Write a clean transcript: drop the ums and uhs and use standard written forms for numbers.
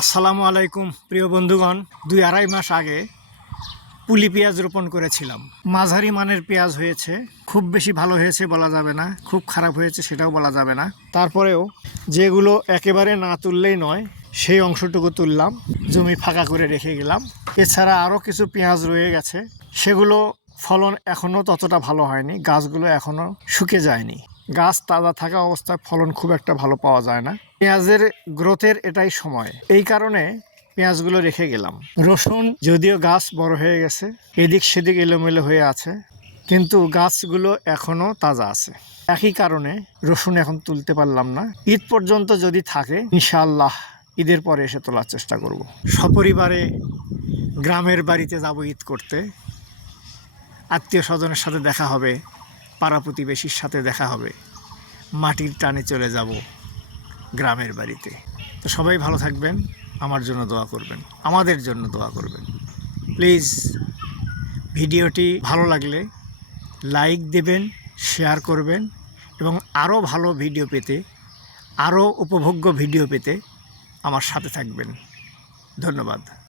আসসালামু আলাইকুম প্রিয় বন্ধুগণ, 2-2.5 মাস আগে পুলি পেঁয়াজ রোপণ করেছিলাম। মাঝারি মানের পেঁয়াজ হয়েছে, খুব বেশি ভালো হয়েছে বলা যাবে না, খুব খারাপ হয়েছে সেটাও বলা যাবে না। তারপরেও যেগুলো একেবারে না তুললেই নয় সেই অংশটুকু তুললাম, জমি ফাঁকা করে রেখে গেলাম। এছাড়া আরও কিছু পেঁয়াজ রয়ে গেছে, সেগুলো ফলন এখনও ততটা ভালো হয়নি, গাছগুলো এখনও শুকে যায়নি। গাছ তাজা থাকা অবস্থায় ফলন খুব একটা ভালো পাওয়া যায় না। পেঁয়াজের গ্রোথের এটাই সময়, এই কারণে পেঁয়াজগুলো রেখে গেলাম। রসুন যদিও গাছ বড় হয়ে গেছে, এদিক সেদিক এলোমেলো হয়ে আছে, কিন্তু গাছগুলো এখনও তাজা আছে। একই কারণে রসুন এখন তুলতে পারলাম না। ঈদ পর্যন্ত যদি থাকে ইনশাআল্লাহ ঈদের পরে এসে তোলার চেষ্টা করব। সপরিবারে গ্রামের বাড়িতে যাব ঈদ করতে, আত্মীয় স্বজনের সাথে দেখা হবে, পাড়া প্রতিবেশীর সাথে দেখা হবে, মাটির টানে চলে যাব গ্রামের বাড়িতে। তো সবাই ভালো থাকবেন, আমার জন্য দোয়া করবেন, আমাদের জন্য দোয়া করবেন প্লিজ। ভিডিওটি ভালো লাগলে লাইক দেবেন, শেয়ার করবেন এবং আরও ভালো ভিডিও পেতে, আরও উপভোগ্য ভিডিও পেতে আমার সাথে থাকবেন। ধন্যবাদ।